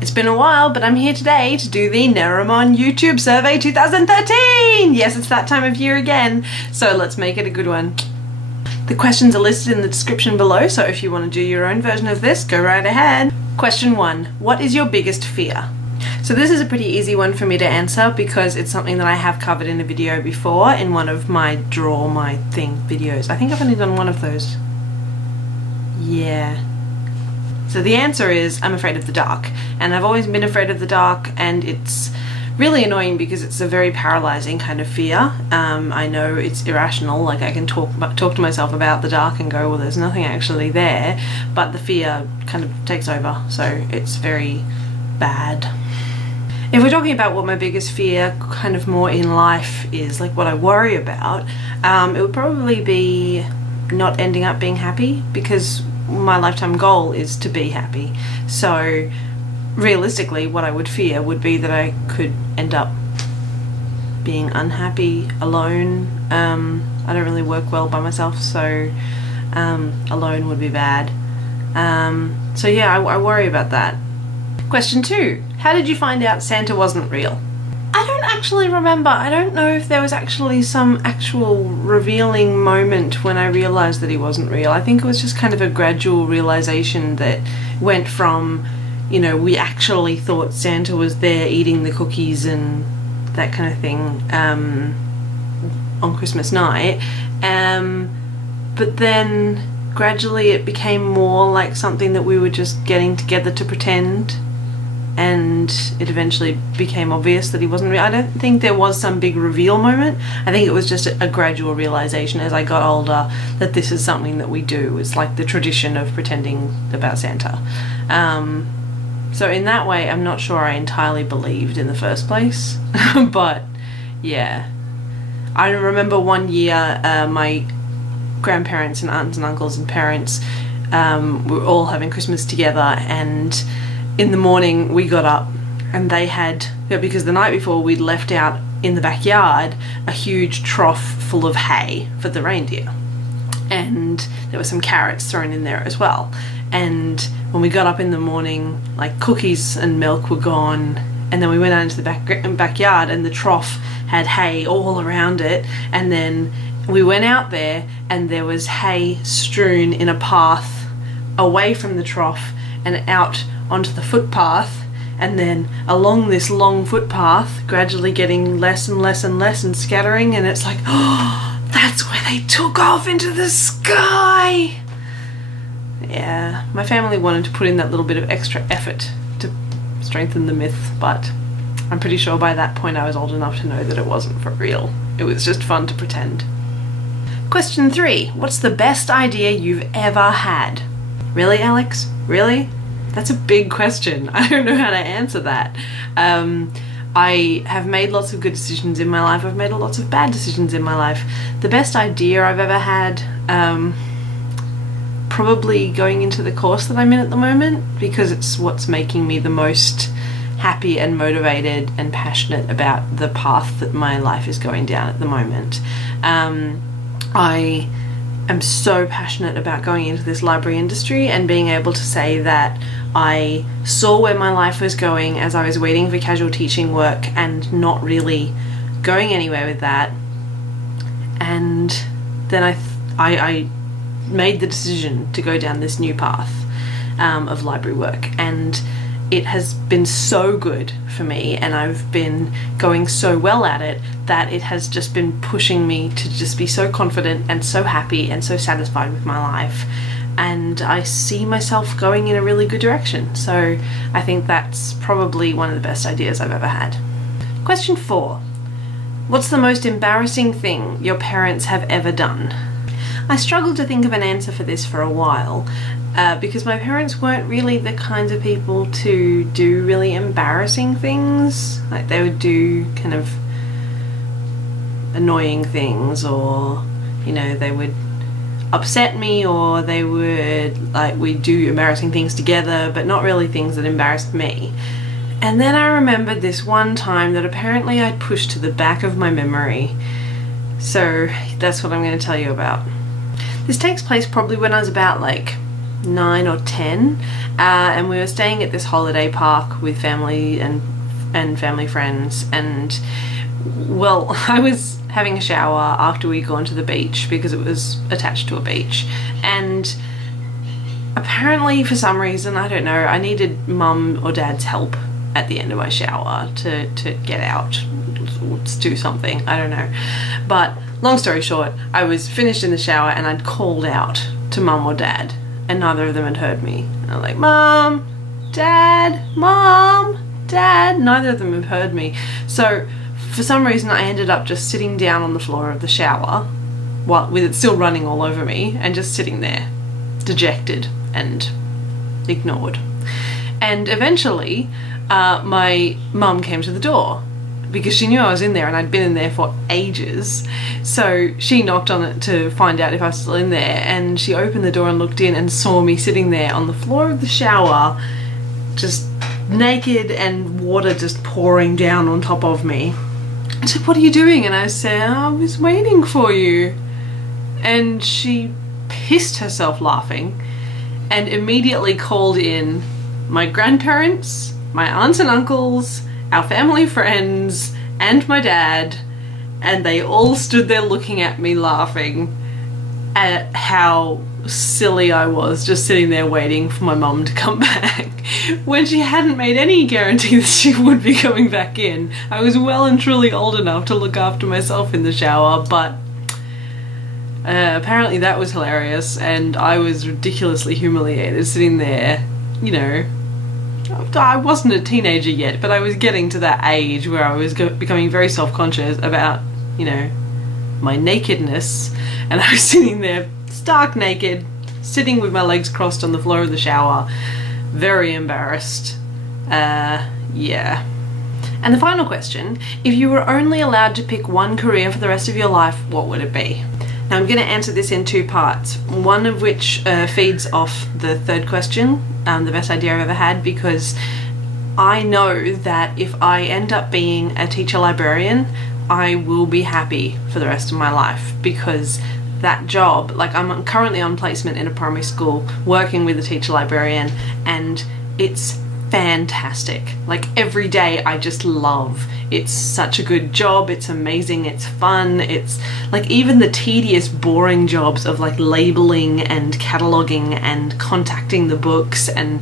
It's been a while, but I'm here today to do the Nerimon YouTube Survey 2013! Yes, it's that time of year again, so let's make it a good one. The questions are listed in the description below, so if you want to do your own version of this, go right ahead. Question 1. What is your biggest fear? So this is a pretty easy one for me to answer because it's something that I have covered in a video before in one of my Draw My Thing videos. I think I've only done one of those. Yeah. So the answer is I'm afraid of the dark, and I've always been afraid of the dark, and it's really annoying because it's a very paralyzing kind of fear. I know it's irrational, like I can talk to myself about the dark and go, well, there's nothing actually there, but the fear kind of takes over, so it's very bad. If we're talking about what my biggest fear kind of more in life is, like what I worry about, it would probably be not ending up being happy, because my lifetime goal is to be happy. So realistically, what I would fear would be that I could end up being unhappy, alone. I don't really work well by myself, so alone would be bad. So yeah, I worry about that. Question 2. How did you find out Santa wasn't real? I don't actually remember. I don't know if there was actually some actual revealing moment when I realised that he wasn't real. I think it was just kind of a gradual realisation that went from, you know, we actually thought Santa was there eating the cookies and that kind of thing on Christmas night. But then gradually it became more like something that we were just getting together to pretend. And it eventually became obvious that he wasn't real. I don't think there was some big reveal moment. I think it was just a gradual realization as I got older that this is something that we do. It's like the tradition of pretending about Santa. So in that way, I'm not sure I entirely believed in the first place. But yeah. I remember one year my grandparents and aunts and uncles and parents were all having Christmas together, and in the morning we got up and they had, because the night before we'd left out in the backyard a huge trough full of hay for the reindeer, and there were some carrots thrown in there as well. And when we got up in the morning, like, cookies and milk were gone, and then we went out into the backyard and the trough had hay all around it, and then we went out there and there was hay strewn in a path away from the trough and out onto the footpath, and then along this long footpath, gradually getting less and less and less and scattering, and it's like, oh, that's where they took off into the sky. Yeah, my family wanted to put in that little bit of extra effort to strengthen the myth, but I'm pretty sure by that point I was old enough to know that it wasn't for real. It was just fun to pretend. Question 3. What's the best idea you've ever had? Really, Alex? Really? That's a big question. I don't know how to answer that. I have made lots of good decisions in my life. I've made lots of bad decisions in my life. The best idea I've ever had, probably going into the course that I'm in at the moment, because it's what's making me the most happy and motivated and passionate about the path that my life is going down at the moment. I am so passionate about going into this library industry and being able to say that I saw where my life was going as I was waiting for casual teaching work and not really going anywhere with that. And then I made the decision to go down this new path of library work, and it has been so good for me, and I've been going so well at it that it has just been pushing me to just be so confident and so happy and so satisfied with my life. And I see myself going in a really good direction. So I think that's probably one of the best ideas I've ever had. Question 4. What's the most embarrassing thing your parents have ever done? I struggled to think of an answer for this for a while, because my parents weren't really the kinds of people to do really embarrassing things. Like, they would do kind of annoying things, or, you know, they would upset me, or they would, like, we'd do embarrassing things together, but not really things that embarrassed me. And then I remembered this one time that apparently I'd pushed to the back of my memory. So that's what I'm going to tell you about. This takes place probably when I was about like 9 or 10, and we were staying at this holiday park with family and family friends, and well, I was having a shower after we'd gone to the beach because it was attached to a beach, and apparently for some reason, I don't know, I needed mum or dad's help at the end of my shower to get out or do something, I don't know. But long story short, I was finished in the shower and I'd called out to mum or dad, and neither of them had heard me. And I'm like, Mum, Dad, Mom, Dad, neither of them have heard me. So for some reason I ended up just sitting down on the floor of the shower with it still running all over me, and just sitting there dejected and ignored. And eventually my mum came to the door because she knew I was in there and I'd been in there for ages. So she knocked on it to find out if I was still in there, and she opened the door and looked in and saw me sitting there on the floor of the shower, just naked and water just pouring down on top of me. I said, "What are you doing?" And I said, "I was waiting for you." And she pissed herself laughing and immediately called in my grandparents, my aunts and uncles, our family friends, and my dad, and they all stood there looking at me laughing at how silly I was just sitting there waiting for my mum to come back when she hadn't made any guarantee that she would be coming back in. I was well and truly old enough to look after myself in the shower, but apparently that was hilarious, and I was ridiculously humiliated sitting there, you know. I wasn't a teenager yet, but I was getting to that age where I was becoming very self-conscious about, you know, my nakedness, and I was sitting there stark naked, sitting with my legs crossed on the floor of the shower, very embarrassed. Yeah. And the final question, if you were only allowed to pick one career for the rest of your life, what would it be? Now I'm going to answer this in two parts, one of which feeds off the third question, the best idea I've ever had, because I know that if I end up being a teacher librarian, I will be happy for the rest of my life, because that job, like I'm currently on placement in a primary school working with a teacher librarian, and it's fantastic. Like every day I just love. It's such a good job, it's amazing, it's fun, it's like even the tedious boring jobs of like labeling and cataloging and contacting the books and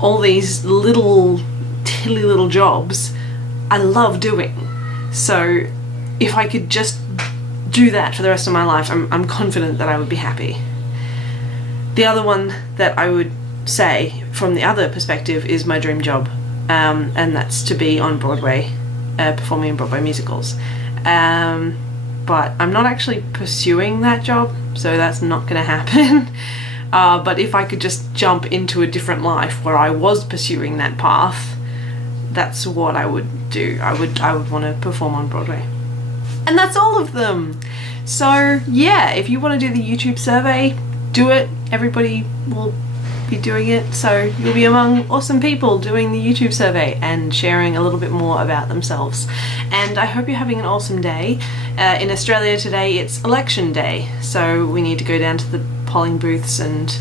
all these little tilly little jobs I love doing. So if I could just do that for the rest of my life, I'm confident that I would be happy. The other one that I would say from the other perspective is my dream job, and that's to be on Broadway, performing in Broadway musicals. But I'm not actually pursuing that job, so that's not going to happen. But if I could just jump into a different life where I was pursuing that path, that's what I would do. I would want to perform on Broadway. And that's all of them. So yeah, if you want to do the YouTube survey, do it. Everybody will be doing it, so you'll be among awesome people doing the YouTube survey and sharing a little bit more about themselves. And I hope you're having an awesome day. In Australia today it's election day, so we need to go down to the polling booths and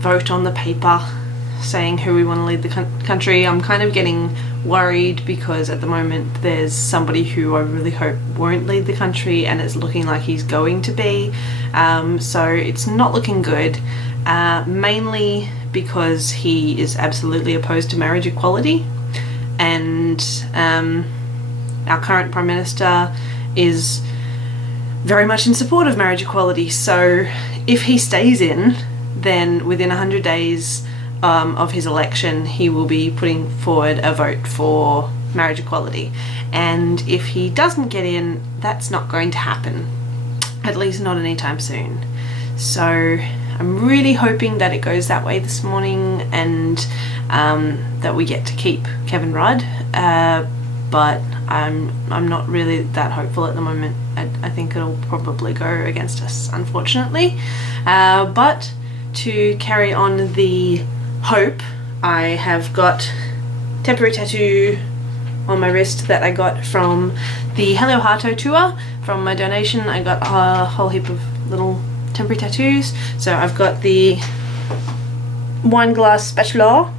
vote on the paper saying who we want to lead the country. I'm kind of getting worried because at the moment there's somebody who I really hope won't lead the country, and it's looking like he's going to be. So it's not looking good. Mainly because he is absolutely opposed to marriage equality, and our current Prime Minister is very much in support of marriage equality. So if he stays in, then within 100 days of his election he will be putting forward a vote for marriage equality, and if he doesn't get in, that's not going to happen, at least not anytime soon. So I'm really hoping that it goes that way this morning, and that we get to keep Kevin Rudd, but I'm not really that hopeful at the moment. I think it'll probably go against us, unfortunately. But to carry on the hope, I have got temporary tattoo on my wrist that I got from the Hello Hato tour. From my donation I got a whole heap of little temporary tattoos. So I've got the wine glass spatula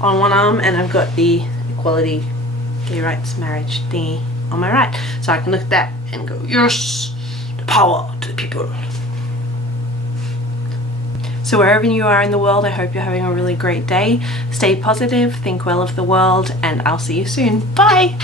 on one arm, and I've got the equality, gay rights, marriage thingy on my right. So I can look at that and go, yes, the power to the people. So wherever you are in the world, I hope you're having a really great day. Stay positive, think well of the world, and I'll see you soon. Bye!